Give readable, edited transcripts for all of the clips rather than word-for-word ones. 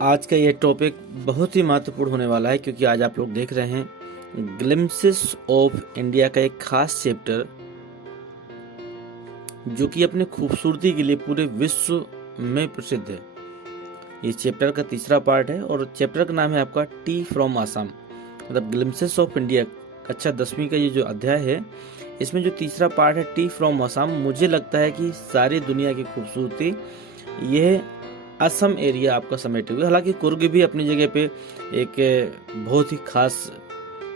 आज का ये टॉपिक बहुत ही महत्वपूर्ण होने वाला है क्योंकि आज आप लोग देख रहे हैं ग्लिम्पसेस ऑफ इंडिया का एक खास चैप्टर जो कि अपने खूबसूरती के लिए पूरे विश्व में प्रसिद्ध है। ये चैप्टर का तीसरा पार्ट है और चैप्टर का नाम है आपका टी फ्रॉम आसाम, मतलब ग्लिम्पसेस ऑफ इंडिया। अच्छा 10वीं का ये जो अध्याय है इसमें जो तीसरा पार्ट है टी फ्रॉम आसाम, मुझे लगता है कि सारी दुनिया की खूबसूरती यह असम एरिया आपका समेटे हुए। हालांकि कुर्ग भी अपनी जगह पे एक बहुत ही खास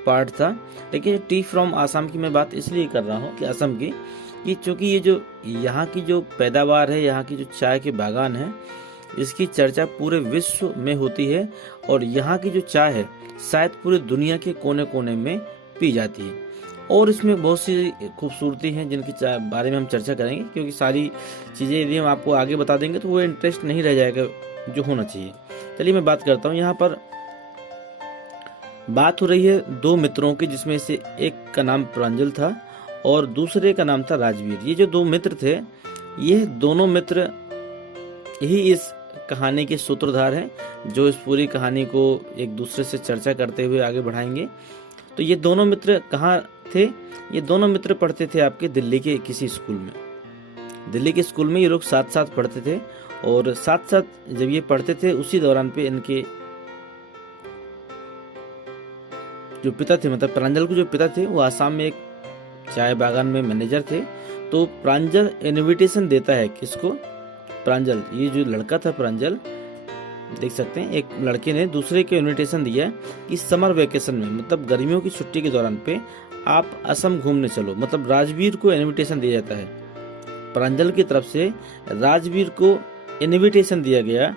पार्ट था, लेकिन टी फ्रॉम आसाम की मैं बात इसलिए कर रहा हूँ कि असम की, कि चूँकि ये जो यहाँ की जो पैदावार है, यहाँ की जो चाय के बागान है, इसकी चर्चा पूरे विश्व में होती है और यहाँ की जो चाय है शायद पूरे दुनिया के कोने कोने में पी जाती है। और इसमें बहुत सी खूबसूरती हैं जिनकी बारे में हम चर्चा करेंगे, क्योंकि सारी चीज़ें यदि हम आपको आगे बता देंगे तो वो इंटरेस्ट नहीं रह जाएगा जो होना चाहिए। चलिए मैं बात करता हूँ। यहाँ पर बात हो रही है दो मित्रों की, जिसमें से एक का नाम प्रांजल था और दूसरे का नाम था राजवीर। ये जो दो मित्र थे, ये दोनों मित्र ही इस कहानी के सूत्रधार हैं जो इस पूरी कहानी को एक दूसरे से चर्चा करते हुए आगे बढ़ाएंगे। तो ये दोनों मित्र कहाँ थे? ये दोनों मित्र पढ़ते थे आपके दिल्ली के किसी स्कूल में। दिल्ली के स्कूल में ये लोग साथ साथ पढ़ते थे और साथ साथ जब ये पढ़ते थे उसी दौरान पे इनके जो पिता थे, मतलब प्रांजल के जो पिता थे, वो आसाम में एक चाय बागान में मैनेजर थे। तो प्रांजल इनविटेशन देता है किसको? प्रांजल, ये जो लड़का था प्रांजल, देख सकते हैं एक लड़के ने दूसरे को इनविटेशन दिया कि समर वेकेशन में, मतलब गर्मियों की छुट्टी के दौरान पे आप असम घूमने चलो। मतलब राजवीर को इनविटेशन दिया जाता है, प्रांजल की तरफ से राजवीर को इनविटेशन दिया गया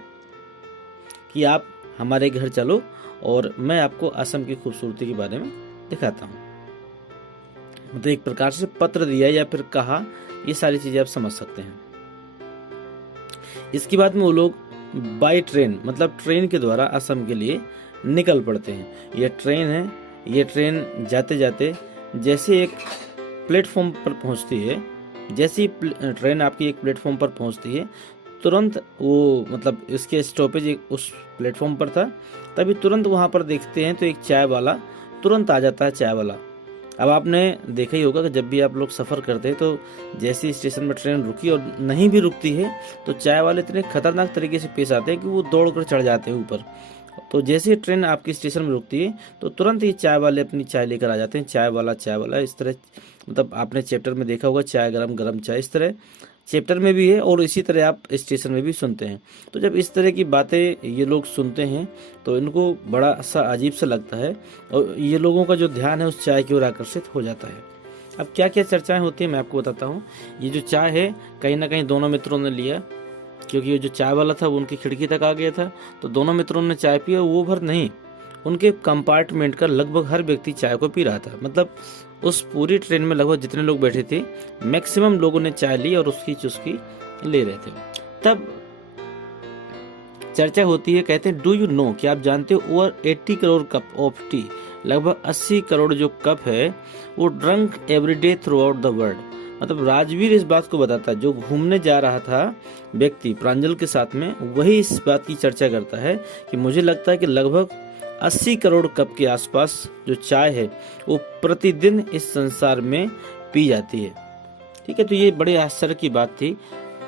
कि आप हमारे घर चलो और मैं आपको असम की खूबसूरती के बारे में दिखाता हूँ। मतलब एक प्रकार से पत्र दिया या फिर कहा, ये सारी चीजें आप समझ सकते हैं। इसके बाद में वो लोग बाई ट्रेन, मतलब ट्रेन के द्वारा असम के लिए निकल पड़ते हैं। ये ट्रेन है, ये ट्रेन जाते जाते जैसे एक प्लेटफॉर्म पर पहुंचती है, जैसे ही ट्रेन आपकी एक प्लेटफॉर्म पर पहुंचती है, तुरंत वो, मतलब इसके स्टॉपेज उस प्लेटफॉर्म पर था, तभी तुरंत वहां पर देखते हैं तो एक चाय वाला तुरंत आ जाता है, चाय वाला। अब आपने देखा ही होगा कि जब भी आप लोग सफ़र करते हैं तो जैसे स्टेशन में ट्रेन रुकी और नहीं भी रुकती है तो चाय वाले इतने खतरनाक तरीके से पेश आते हैं कि वो दौड़ कर चढ़ जाते हैं ऊपर। तो जैसे ही ट्रेन आपकी स्टेशन में रुकती है तो तुरंत ये चाय वाले अपनी चाय लेकर आ जाते हैं। चाय वाला इस तरह, मतलब आपने चैप्टर में देखा होगा, चाय गरम गरम चाय, इस तरह चैप्टर में भी है और इसी तरह आप स्टेशन में भी सुनते हैं। तो जब इस तरह की बातें ये लोग सुनते हैं तो इनको बड़ा सा अजीब सा लगता है और ये लोगों का जो ध्यान है उस चाय की ओर आकर्षित हो जाता है। अब क्या क्या चर्चाएं होती हैं मैं आपको बताता हूँ। ये जो चाय है कहीं ना कहीं दोनों मित्रों ने लिया, क्योंकि ये जो चाय वाला था वो उनकी खिड़की तक आ गया था, तो दोनों मित्रों ने चाय पिया। वो भर नहीं, उनके कंपार्टमेंट का लगभग हर व्यक्ति चाय को पी रहा था। मतलब उस पूरी ट्रेन में लगभग जितने लोग बैठे थे, मैक्सिमम लोगों ने चाय ली और उसकी चुस्की ले रहे थे। तब चर्चा होती है, कहते हैं डू यू नो, कि आप जानते हो over 80 crore cup of T, लगभग 80 करोड़ जो कप है वो drunk everyday through out the world. मतलब राजवीर इस बात को बताता है, जो घूमने जा रहा था व्यक्ति प्रांजल के साथ में, वही इस बात की चर्चा करता है कि मुझे लगता है कि लगभग 80 करोड़ कप के आसपास जो चाय है वो प्रतिदिन इस संसार में पी जाती है। ठीक है, तो ये बड़े आश्चर्य की बात थी।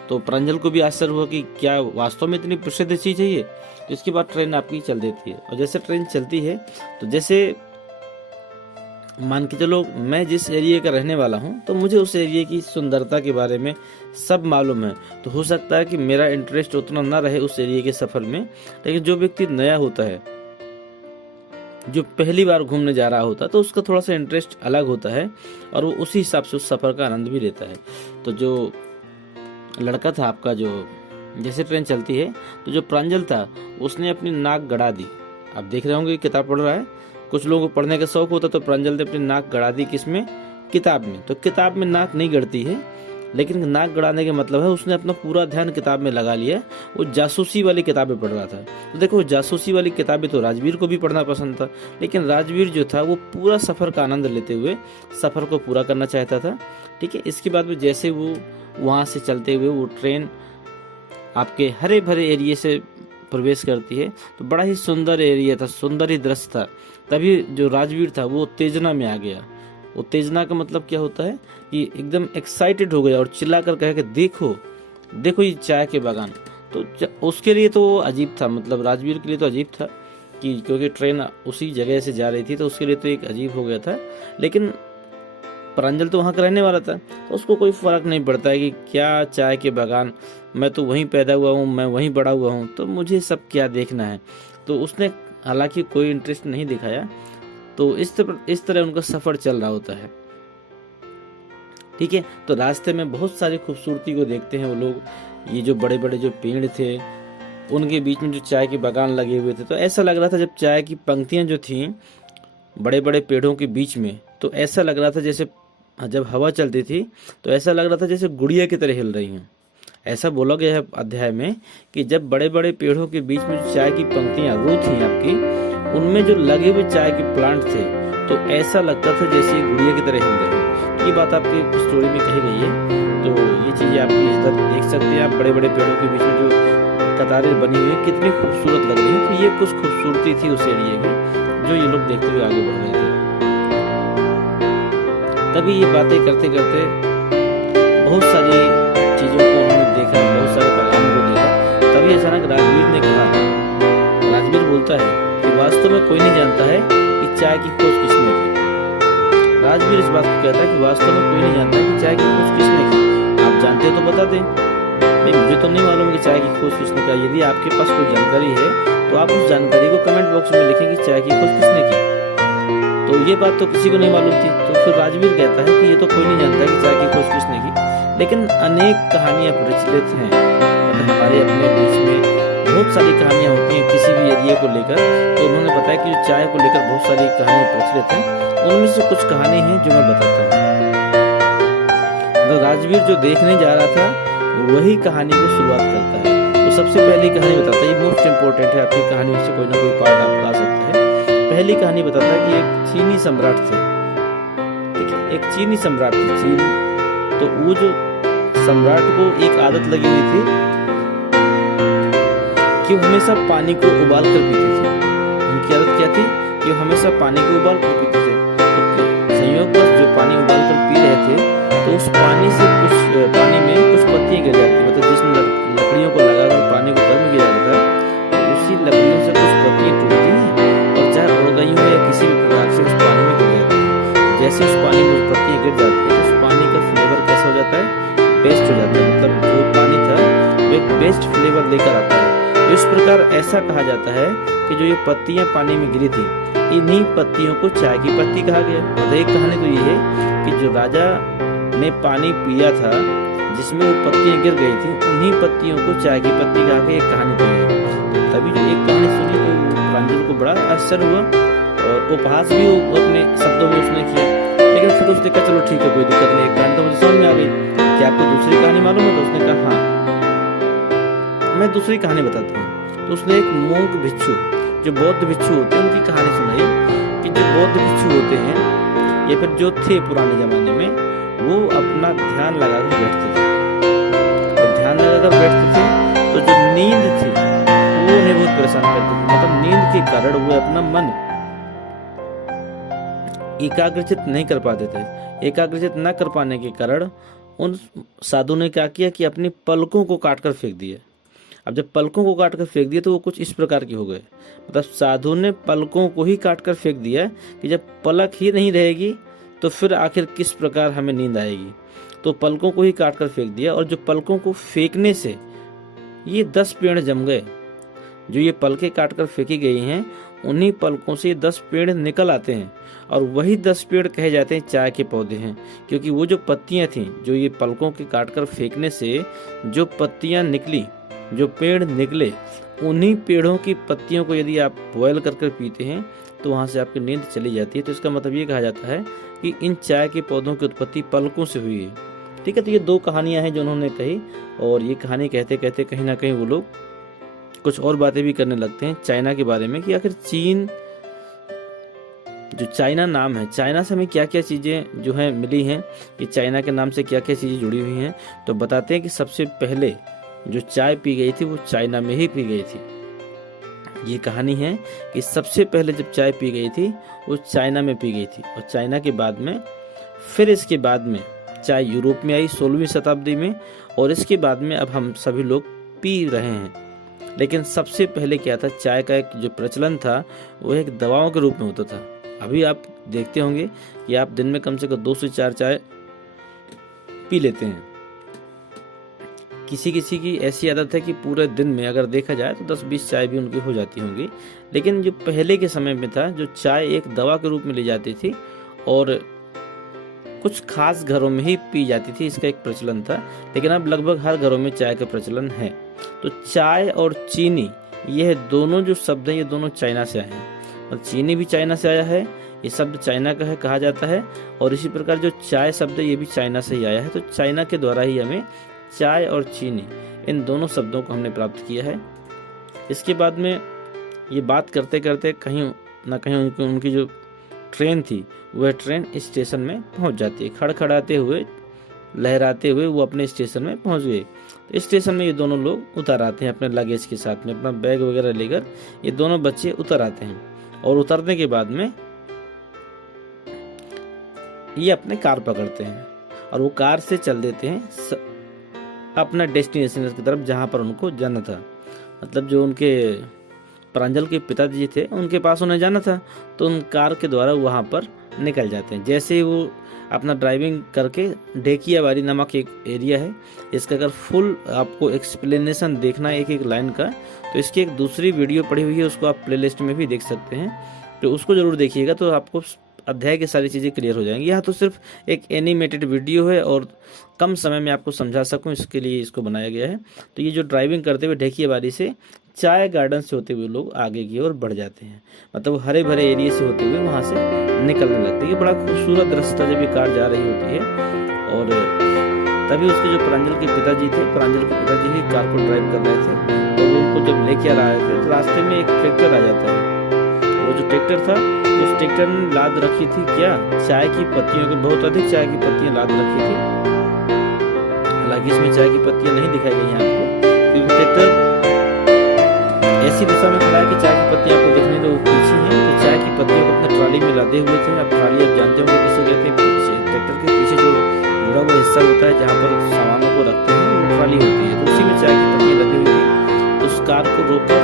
तो प्रांजल को भी आश्चर्य हुआ कि क्या वास्तव में इतनी प्रसिद्ध चीज है ये। तो इसके बाद ट्रेन आपकी चल देती है और जैसे ट्रेन चलती है तो जैसे मान के चलो मैं जिस एरिया का रहने वाला हूँ तो मुझे उस एरिया की सुंदरता के बारे में सब मालूम है। तो हो सकता है कि मेरा इंटरेस्ट उतना ना रहे उस एरिया के सफर में, लेकिन जो व्यक्ति नया होता है, जो पहली बार घूमने जा रहा होता है, तो उसका थोड़ा सा इंटरेस्ट अलग होता है और वो उसी हिसाब से उस सफर का आनंद भी लेता है। तो जो लड़का था आपका, जो जैसे ट्रेन चलती है तो जो प्रांजल था उसने अपनी नाक गड़ा दी। आप देख रहे होंगे किताब पढ़ रहा है, कुछ लोगों को पढ़ने का शौक होता तो प्रांजल ने अपनी नाक गड़ा दी, किसमें? किताब में। तो किताब में नाक नहीं गड़ती है, लेकिन नाक गड़ाने का मतलब है उसने अपना पूरा ध्यान किताब में लगा लिया। वो जासूसी वाली किताबें पढ़ रहा था। तो देखो, जासूसी वाली किताबें तो राजवीर को भी पढ़ना पसंद था, लेकिन राजवीर जो था वो पूरा सफर का आनंद लेते हुए सफर को पूरा करना चाहता था। ठीक है, इसके बाद में जैसे वो वहां से चलते हुए वो ट्रेन आपके हरे भरे एरिया से प्रवेश करती है तो बड़ा ही सुंदर एरिया था, सुंदर ही दृश्य था। तभी जो राजवीर था वो उत्तेजना में आ गया। उत्तेजना का मतलब क्या होता है कि एकदम एक्साइटेड हो गया और चिल्ला कर कहा कि देखो देखो ये चाय के बागान। तो उसके लिए तो अजीब था, मतलब राजवीर के लिए तो अजीब था कि क्योंकि ट्रेन उसी जगह से जा रही थी तो उसके लिए तो एक अजीब हो गया था। लेकिन प्रांजल तो वहाँ का रहने वाला था तो उसको कोई फर्क नहीं पड़ता है कि क्या चाय के बागान, मैं तो वहीं पैदा हुआ हूँ, मैं वहीं बड़ा हुआ हूँ, तो मुझे सब क्या देखना है। तो उसने हालांकि कोई इंटरेस्ट नहीं दिखाया। तो इस तरह उनका सफर चल रहा होता है। ठीक है, तो रास्ते में बहुत सारी खूबसूरती को देखते हैं वो लोग। ये जो बड़े बड़े जो पेड़ थे उनके बीच में जो चाय के बागान लगे हुए थे, तो ऐसा लग रहा था जब चाय की पंक्तियां जो थी बड़े बड़े पेड़ों के बीच में, तो ऐसा लग रहा था जैसे जब हवा चलती थी तो ऐसा लग रहा था जैसे गुड़िया की तरह हिल रही हैं। ऐसा बोला गया है अध्याय में कि जब बड़े बड़े पेड़ों के बीच में जो चाय की पंक्तियां रू थी आपकी, उनमें जो लगे हुए चाय के प्लांट थे तो ऐसा लगता था जैसे गुड़िया की तरह हिल रहे हैं। ये बात आपकी स्टोरी में कही गई है। तो ये चीजें आपकी इधर देख सकते हैं आप, बड़े बड़े पेड़ों के बीच में जो कतारें बनी हुई है कितनी खूबसूरत लग रही है। तो ये कुछ खूबसूरती थी उस एरिया की जो ये लोग देखते हुए आगे बढ़ रहे थे। तभी ये बातें करते करते बहुत सारी चीजों को उन्होंने देखा, बहुत सारे बागानों को देखा। तभी अचानक राजवीर ने कहा, राजवीर बोलता है कि वास्तव में कोई नहीं जानता है कि चाय की खोज किसने की। राजवीर इस बात को कहता है कि वास्तव में कोई नहीं जानता कि चाय की खोज किसने की। आप जानते हो तो बता दें। नहीं, मुझे तो नहीं मालूम कि चाय की खोज किसने की। यदि आपके पास कोई जानकारी है तो आप उस जानकारी को कमेंट बॉक्स में लिखें कि चाय की खोज किसने की। तो ये बात तो किसी को नहीं मालूम थी। तो फिर राजवीर कहता है कि ये तो कोई नहीं जानता कि चाय की खोज किसने की, लेकिन अनेक कहानियां प्रचलित हैं। मतलब हमारे अपने बीच में बहुत सारी कहानियां होती हैं किसी भी एरिया को लेकर। तो उन्होंने बताया कि चाय को लेकर बहुत सारी कहानियां प्रचलित हैं। उनमें से कुछ कहानी है जो मैं बताता हूँ। तो राजवीर जो देखने जा रहा था वही कहानी को शुरुआत करता है। तो सबसे पहली कहानी बताता है, ये मोस्ट इम्पोर्टेंट है, आपकी कहानियों से कोई ना कोई पार्ट आप ला सकते हैं। पहली कहानी बताता है कि एक चीनी सम्राट थे। ठीक है, एक चीनी सम्राट थे चीन। तो वो जो सम्राट को एक आदत लगी हुई थी कि वो हमेशा पानी को उबाल कर पीते थे। उनकी आदत क्या थी कि वो हमेशा पानी को उबाल कर पीते थे। तो संयोगवश जो पानी उबाल कर पी रहे थे तो उस पानी से पानी में कुछ पत्तियां गिर जाती, मतलब जिसने लकड़ियों को लगाकर पानी को गर्म किया जाता है तो उसी लकड़ियों से कुछ पत्तियां टूटती हैं और चाहे उड़ गई हो या किसी भी प्रकार से उस पानी में गिर जाती है। जैसे उस पानी में पत्तियां गिर जाती है तो उस पानी का फ्लेवर कैसा हो जाता है, बेस्ट हो जाता है। मतलब जो पानी था वो एक बेस्ट फ्लेवर लेकर आता है। तो इस प्रकार ऐसा कहा जाता है कि जो ये पत्तियां पानी में गिरी थी, इन्हीं पत्तियों को चाय की पत्ती कहा गया। और एक कहानी तो ये है कि जो राजा ने पानी पिया था जिसमें वो पत्तियां गिर गई थी, उन्हीं पत्तियों को चाय की पत्ती कहा गया। एक कहानी तो ये है। तो तभी जो एक कहानी सुनी तो प्रांजल को बड़ा आश्चर्य हुआ और उपहास भी वो अपने शब्दों में उसने किया। लेकिन फिर उसने कहा चलो ठीक है, कोई दिक्कत नहीं, एक कहानी तो मुझे समझ में आ गई। क्या आपको दूसरी कहानी मालूम है? तो उसने कहा हाँ, मैं दूसरी कहानी बताता हूँ। तो उसने एक मूक भिक्षु, जो बौद्ध भिक्षु होते हैं, उनकी कहानी सुनाई कि जो बौद्ध भिक्षु होते हैं या फिर जो थे पुराने जमाने में, वो अपना ध्यान लगाकर बैठते थे। और ध्यान लगाकर बैठते थे तो जो नींद थी वो उन्हें बहुत परेशान करती थी। मतलब नींद के कारण वो अपना मन एकाग्रचित नहीं कर पाते थे। एकाग्रचित न कर पाने के कारण उन साधु ने क्या किया कि अपनी पलकों को काटकर फेंक दिए। अब जब पलकों को काटकर फेंक दिए तो वो कुछ इस प्रकार के हो गए। मतलब साधु ने पलकों को ही काटकर फेंक दिया कि जब पलक ही नहीं रहेगी तो फिर आखिर किस प्रकार हमें नींद आएगी। तो पलकों को ही काटकर फेंक दिया और जो पलकों को फेंकने से ये 10 पेड़ जम गए। जो ये पलकें काटकर फेंकी गई हैं उन्हीं पलकों से 10 पेड़ निकल आते हैं और वही 10 पेड़ कहे जाते हैं चाय के पौधे हैं। क्योंकि वो जो पत्तियां थीं, जो ये पलकों के काटकर फेंकने से जो पत्तियां निकली, जो पेड़ निकले, उन्हीं पेड़ों की पत्तियों को यदि आप बॉयल कर पीते हैं तो वहां से आपकी नींद चली जाती है। तो इसका मतलब ये कहा जाता है कि इन चाय के पौधों की उत्पत्ति पलकों से हुई है। ठीक है, तो ये 2 कहानियां हैं जो उन्होंने कही। और ये कहानी कहते कहते कहीं ना कहीं वो लोग कुछ और बातें भी करने लगते हैं चाइना के बारे में कि आखिर चीन, जो चाइना नाम है, चाइना से हमें क्या क्या चीज़ें जो है मिली हैं, कि चाइना के नाम से क्या क्या चीज़ें जुड़ी हुई हैं। तो बताते हैं कि सबसे पहले जो चाय पी गई थी वो चाइना में ही पी गई थी। ये कहानी है कि सबसे पहले जब चाय पी गई थी वो चाइना में पी गई थी, और चाइना के बाद में फिर इसके बाद में चाय यूरोप में आई 16वीं शताब्दी में, और इसके बाद में अब हम सभी लोग पी रहे हैं। लेकिन सबसे पहले क्या था, चाय का एक जो प्रचलन था वो एक दवाओं के रूप में होता था। अभी आप देखते होंगे कि आप दिन में कम से कम 2 से 4 चाय पी लेते हैं। किसी किसी की ऐसी आदत है कि पूरे दिन में अगर देखा जाए तो 10-20 चाय भी उनकी हो जाती होंगी। लेकिन जो पहले के समय में था, जो चाय एक दवा के रूप में ली जाती थी और कुछ खास घरों में ही पी जाती थी, इसका एक प्रचलन था। लेकिन अब लगभग हर घरों में चाय का प्रचलन है। तो चाय और चीनी, यह दोनों जो शब्द हैं ये दोनों चाइना से आए हैं, और चीनी भी चाइना से आया है, ये शब्द चाइना का है कहा जाता है। और इसी प्रकार जो चाय शब्द है ये भी चाइना से ही आया है। तो चाइना के द्वारा ही हमें चाय और चीनी, इन दोनों शब्दों को हमने प्राप्त किया है। इसके बाद में ये बात करते करते कहीं ना कहीं उनकी जो ट्रेन थी वह ट्रेन स्टेशन में पहुंच जाती है। खड़खड़ाते हुए, लहराते हुए वो अपने स्टेशन में पहुंच गए। तो स्टेशन में ये दोनों लोग उतर आते हैं अपने लगेज के साथ में, अपना बैग वगैरह लेकर ये दोनों बच्चे उतर आते हैं। और उतरने के बाद में ये अपने कार पकड़ते हैं और वो कार से चल देते हैं अपना डेस्टिनेशन की तरफ, जहाँ पर उनको जाना था। मतलब जो उनके प्रांजल के पिताजी थे उनके पास उन्हें जाना था, तो उन कार के द्वारा वहाँ पर निकल जाते हैं। जैसे ही वो अपना ड्राइविंग करके, ढेकियाबाड़ी नामक एक एरिया है, इसका अगर फुल आपको एक्सप्लेनेशन देखना है एक एक लाइन का, तो इसकी एक दूसरी वीडियो पड़ी हुई है, उसको आप प्लेलिस्ट में भी देख सकते हैं, तो उसको जरूर देखिएगा, तो आपको अध्याय की सारी चीज़ें क्लियर हो जाएंगी। यहाँ तो सिर्फ एक एनिमेटेड वीडियो है और कम समय में आपको समझा सकूं इसके लिए इसको बनाया गया है। तो ये जो ड्राइविंग करते हुए ढेकियाबाड़ी से चाय गार्डन से होते हुए लोग आगे की ओर बढ़ जाते हैं, मतलब हरे भरे एरिया से होते हुए वहाँ से निकलने लगते हैं। ये बड़ा खूबसूरत दृश्य था जब ये कार जा रही होती है। और तभी उसके जो प्रांजल के पिताजी थे, प्रांजल के पिताजी ही कार को ड्राइव कर रहे थे, तो वो उनको जब लेके आ रहे थे तो रास्ते में एक ट्रैक्टर आ जाता है। वो जो ट्रैक्टर था उस ट्रैक्टर ने लाद रखी थी क्या, चाय की पत्तियों को, बहुत अधिक चाय की पत्तियां लाद रखी थी। हालांकि इसमें चाय की पत्तियां नहीं दिखाई गई हैं आपको, क्योंकि ट्रैक्टर ऐसी दिशा में खड़ा है कि चाय की पत्तियां आपको दिखने तो पीछे हैं। तो चाय की पत्तियों को अपने ट्रॉली में लादे हुए थे। अब ट्रॉली आप जानते होंगे किसे कहते हैं, पीछे ट्रैक्टर के पीछे जो जुड़ा हुआ हिस्सा होता है जहाँ पर सामानों को रखते हैं, वो ट्रॉली होती है। तो उसी में चाय की पत्तियां लदी हुई थी। उस कार को रोककर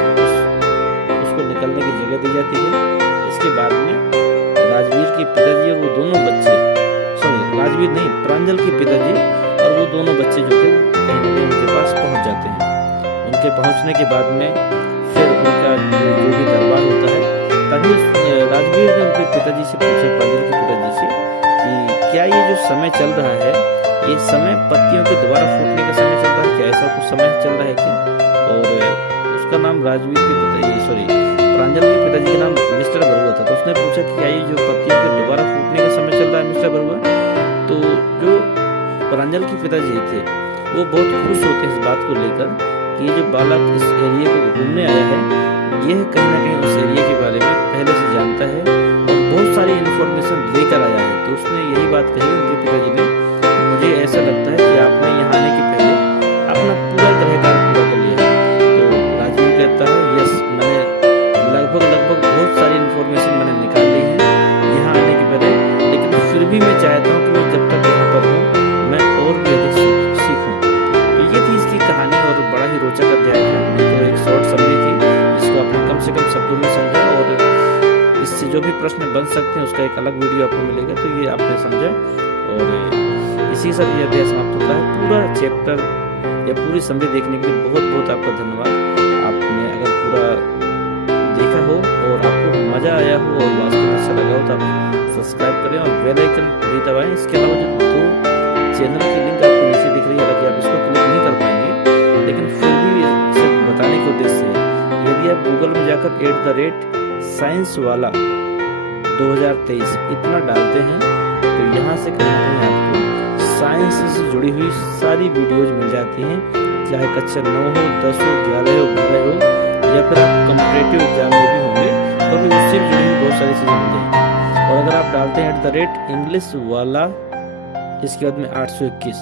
उसको निकलने की जगह दी जाती है। इसके बाद में राजवीर के पिताजी और वो दोनों बच्चे, राजवीर नहीं, प्रांजल के पिताजी और वो दोनों बच्चे जो थे कहीं ना कहीं उनके पास पहुंच जाते हैं। उनके पहुंचने के बाद में फिर उनका जो भी दरबार होता है, तभी राजवीर ने उनके पिताजी से पूछा, प्रांजल के पिताजी से, कि क्या ये जो समय चल रहा है, ये समय पत्तियों के दोबारा फूटने का समय चल रहा है क्या, ऐसा कुछ समय चल रहा है क्या? और उसका नाम राजवीर के पिताजी, प्रांजल के पिताजी का नाम मिस्टर बरुआ था। तो उसने पूछा कि क्या ये जो पत्तियों के दोबारा फूटने का समय चल रहा है मिस्टर बरुआ? तो जो प्रांजल के पिताजी थे वो बहुत खुश होते हैं इस बात को लेकर कि ये जो बालक इस एरिया को घूमने आया है, यह कहीं ना कहीं उस एरिया के बारे में पहले से जानता है और बहुत सारी इन्फॉर्मेशन लेकर आया है। तो उसने यही बात कही उनके पिताजी ने, मुझे ऐसा लगता है कि आपने यहाँ आने के पहले अपना पूरा ग्रहकार पूरा कर लिया है। तो राजवीर कहता है, यस, मैंने लगभग बहुत सारी इन्फॉर्मेशन मैंने निकाल ली है यहाँ आने के पहले, लेकिन फिर भी मैं चाहता हूँ कि मैं जब तक यहाँ पर हूँ मैं और भी अधिक सीखूँ। तो ये थी इसकी कहानी और बड़ा ही रोचक अध्याय था। ये तो एक शॉर्ट समरी थी जिसको आपने कम से कम शब्दों में समझा, और इससे जो भी प्रश्न बन सकते हैं उसका एक अलग वीडियो आपको मिलेगा, तो ये आपने समझा। और इसी के साथ ये अध्याय समाप्त होता है। पूरा चैप्टर या पूरी समरी देखने के लिए बहुत बहुत आपका धन्यवाद। आपने अगर पूरा देखा हो और आपको मजा आया हो और वास्तव में अच्छा लगा हो तो आप सब्सक्राइब करें और बेल आइकन भी दबाएं। इसके अलावा जो 2 चैनल की लिंक आपको नीचे दिख रही है, हालांकि आप इसको क्लिक नहीं कर पाएंगे, लेकिन फिर भी इसे बताने के उद्देश्य है, यदि आप गूगल में जाकर @साइंसवाला 2023 इतना डालते हैं तो यहाँ से कहीं ना कहीं आपको साइंस से जुड़ी हुई सारी वीडियोज मिल जाती हैं, चाहे कक्षा 9 हो, 10 हो, 11 हो, 12 हो, या फिर आप कॉम्पिटिटिव एग्जाम में भी होंगे तो भी उससे भी जुड़ी हुई बहुत सारी चीज़ें मिल जाएंगी। और अगर आप डालते हैं @इंग्लिश वाला इसके बाद में 821,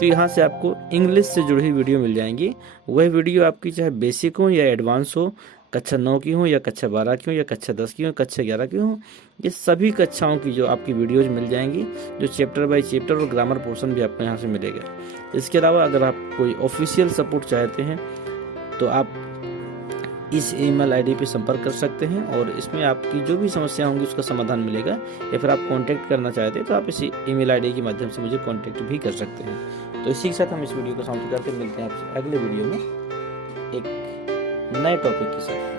तो यहाँ से आपको इंग्लिश से जुड़ी हुई वीडियो मिल जाएंगी। वह वीडियो आपकी चाहे बेसिक हो या एडवांस हो, कक्षा 9 की हो या कक्षा 12 की हो या कक्षा 10 की हो, कक्षा 11 की हो, ये सभी कक्षाओं की जो आपकी वीडियोज मिल जाएंगी, जो चैप्टर बाय चैप्टर और ग्रामर पोर्शन भी आपको यहाँ से मिलेगा। इसके अलावा अगर आप कोई ऑफिशियल सपोर्ट चाहते हैं तो आप इस ईमेल आईडी पे संपर्क कर सकते हैं और इसमें आपकी जो भी समस्या होंगी उसका समाधान मिलेगा। या फिर आप कांटेक्ट करना चाहते हैं तो आप इसी ईमेल आईडी के माध्यम से मुझे कांटेक्ट भी कर सकते हैं। तो इसी के साथ हम इस वीडियो को समाप्त करते हैं। मिलते हैं आपसे अगले वीडियो में एक नए टॉपिक के साथ।